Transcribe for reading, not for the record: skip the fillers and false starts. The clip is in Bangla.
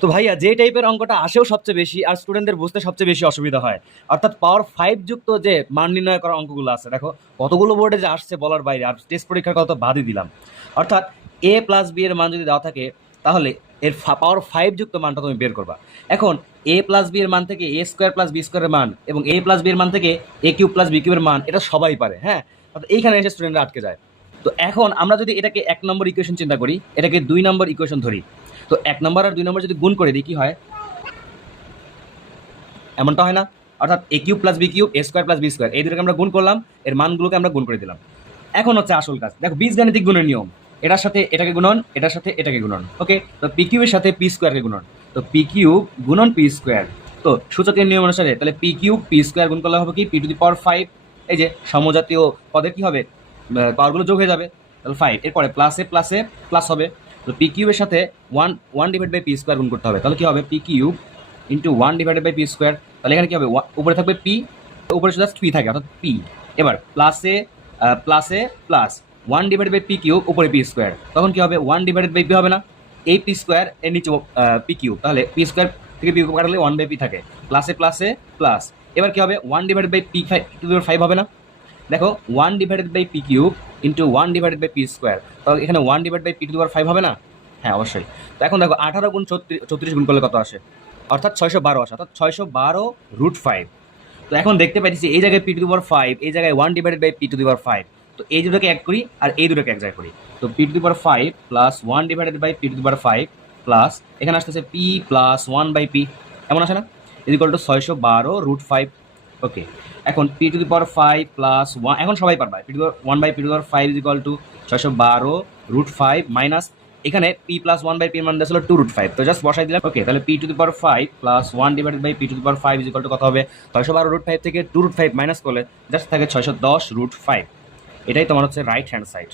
তো ভাইয়া যে টাইপের অঙ্কটা আসেও সবচেয়ে বেশি আর স্টুডেন্টদের বুঝতে সবচেয়ে বেশি অসুবিধা হয়, অর্থাৎ পাওয়ার 5 যুক্ত যে মান নির্ণয় করার অঙ্কগুলো আছে, দেখো কতগুলো বোর্ডে যে আসছে বলার বাইরে, আর টেস্ট পরীক্ষার কথা তো বাদই দিলাম। অর্থাৎ এ প্লাস বি এর মান যদি দেওয়া থাকে, তাহলে এর পাওয়ার 5 যুক্ত মানটা তুমি বের করবা। এখন এ প্লাস বি এর মান থেকে এ স্কোয়ার প্লাস বি স্কোয়ারের মান এবং এ প্লাস বি এর মান থেকে এ কিউব প্লাস বি কিউবের মান, এটা সবাই পারে, হ্যাঁ। অর্থাৎ এইখানে এসে স্টুডেন্টরা আটকে যায়। তো এখন আমরা যদি এটাকে 1 নম্বর ইকুয়েশন চিন্তা করি, এটাকে 2 নম্বর ইকুয়েশন ধরি, তো 1 নম্বর আর 2 নম্বর যদি গুণ করে দিই কি হয়, এমনটা হয় না? অর্থাৎ এ কিউব প্লাস বি কিউব, এ স্কোয়ার প্লাস বি স্কোয়ার, এই দুটোকে আমরা গুণ করলাম, এর মানগুলোকে আমরা গুণ করে দিলাম। এখন হচ্ছে আসল কাজ, দেখো বীজগাণিতিক গুণের নিয়ম, এটার সাথে এটাকে গুণন, এটার সাথে এটাকে গুণন, ওকে। তো পি কিউবের সাথে পি স্কোয়ারকে গুণন, তো পি কিউব গুণন পি স্কোয়ার। তো সূচকের নিয়ম অনুসারে তাহলে পি কিউব পি স্কোয়ার গুণ করলে হবে কি, পি টু দি পাওয়ার 5। এই যে সমজাতীয় পদের কি হবে, পাওয়ারগুলো যোগ হয়ে যাবে, তাহলে 5। এরপরে প্লাসে প্লাসে প্লাস হবে, তো পি কিউবের সাথে one one divide by P square গুণ করতে হবে, তাহলে কি হবে, পি কিউব ইন্টু 1/p²। তাহলে এখানে কি হবে, উপরে থাকবে পি, উপরে জাস্ট পি থাকে, অর্থাৎ পি। এবার প্লাসে প্লাসে প্লাস 1/p³ উপরে p², তখন কি হবে, 1/p হবে না, এই p² এর নিচে p³ তাহলে p² থেকে p³ কাটলে 1/p থাকে, প্লাসে প্লাসে প্লাস। এবার কি হবে, 1/p5 হবে না, দেখো 1/p³ ইন্টু 1/p², তাহলে এখানে 1/p5 হবে না, হ্যাঁ অবশ্যই। তো এখন দেখো 18 গুণ 34 গুণ করলে কত আসে, অর্থাৎ 612 আসে, অর্থাৎ 612√5। তো এখন দেখতে পাচ্ছি এই জায়গায় p⁵, এই জায়গায় 1/p⁵। তো এই দুটোকে এক করি আর এই দুটোকে এক জায়গায় করি, তো p⁵ প্লাস 1/p⁵ প্লাস এখানে আসতেছে p প্লাস 1/p, এমন আসে না, ইকুয়াল টু 612√5। ওকে, এখন p⁵ প্লাস 1, এখন সবাই পারবা, 1/p⁵ ইকুয়াল টু 612√5 মাইনাস এখানে p প্লাস 1/p এর মান দিয়েছিল 2√5, তো জাস্ট বসাই দিলাম। ওকে, তাহলে p⁵ plus 1/p⁵ equal to কত হবে, 612√5 থেকে 2√5 মাইনাস করলে জাস্ট থাকে 610√5। এটাই তোমার হচ্ছে রাইট হ্যান্ড সাইড।